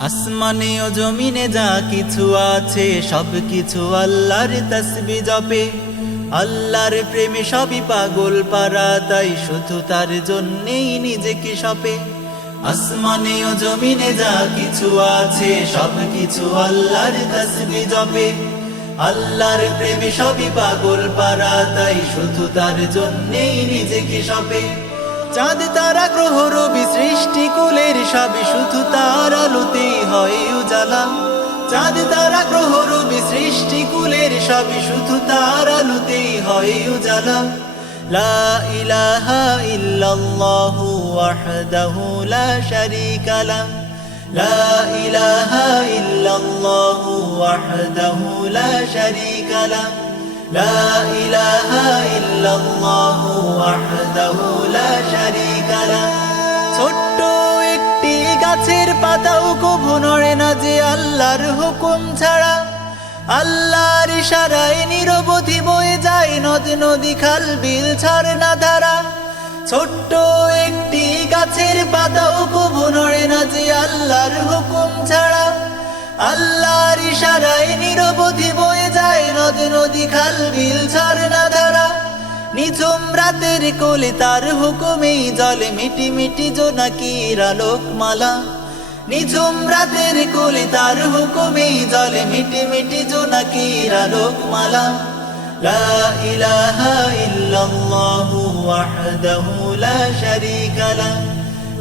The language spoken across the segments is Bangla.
আসমানে ও জমিনে যা কিছু আছে, সব কিছু আল্লাহর তসবি জপে। আল্লাহর প্রেমে সবই পাগল পারা, তাই শুধু তার জন্যেই নিজেকে সপে। আসমানে ও জমিনে যা কিছু আছে, সব কিছু আল্লাহর তসবি জপে। আল্লাহর প্রেমে সবই পাগল পারা, তাই শুধু তার জন্যেই নিজেকে সপে। চাঁদ তারা গ্রহ রবি সৃষ্টি কুলের সবে শুধু তার আলোতেই হয় উজালা। চাঁদ তারা গ্রহ রবি সৃষ্টি কুলের সবে শুধু তার আলোতেই হয় উজালা। লা ইলাহা ইল্লাল্লাহু ওয়াহদাহু লা শারীকা লাহ লা ইলাহা ইল্লাল্লাহু ওয়াহদাহু লা শারীকা লাহ লা ইলাহা ইল্লাল্লাহু وحده لا شريك له ছোট্ট একটি গাছের পাতাও কভু নড়ে না যে আল্লাহর হুকুম ছাড়া আল্লাহর ইশারায় নিরবধি বয়ে যায় নদ নদী খাল বিল ছাড় না ধারা ছোট্ট একটি গাছের পাতাও কভু নড়ে না যে আল্লাহর হুকুম ছাড়া আল্লাহর ইশারায় নিরবধি বয়ে যায় নদ নদী খাল বিল ঝর্ণা ধারা নিঝুম রাতের কোলে তার হুকুমেই জলে মিটি মিটি জোনাকির রালোকমালা নিঝুম রাতের কোলে তার হুকুমেই জলে মিটি মিটি জোনাকির আলোকমালা। لا إله إلا الله وحده لا شريك له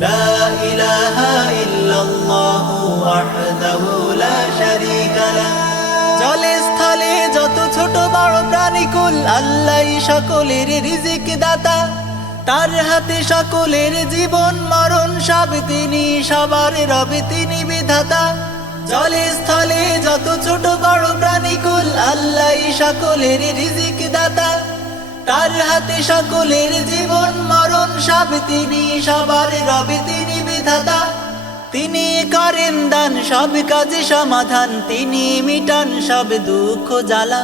لا إله إلا الله وحده لا شريك له প্রাণীকুল আল্লাহ সকলের রিজিক দাতা। তার হাতে সকলের জীবন মরণ সব তিনি, সবার রবে তিনি বিধাতা। জলে স্থলে যত ছোট বড় প্রাণীকুল আল্লাহ সকলের রিজিক দাতা। তার হাতে সকলের জীবন মরণ সব তিনি, সবার রবে তিনি বিধাতা। তিনি করেন দান, সব কাজে সমাধান, তিনি মিটান সব দুঃখ জ্বালা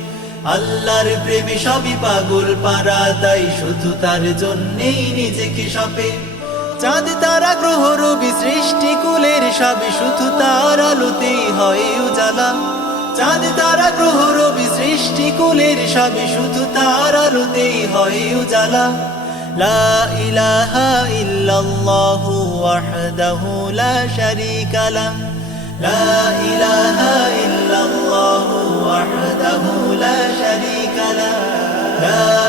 আল্লাহর প্রেমে সবই পাগল পারা তাই শুধু তার জন্যেই নিজেকে সপে। চাঁদ, তারা গ্রহ রবি সৃষ্টি, কুলের সবই শুধু তার আলোতেই হয় উজালা। চাঁদ, তারা গ্রহ রবি সৃষ্টি, কুলের সবই শুধু তার আলোতেই হয় উজালা। লা ইলাহা ইল্লাল্লাহু ওয়াহদাহু লা শারীকা লাহ লা Uh -huh.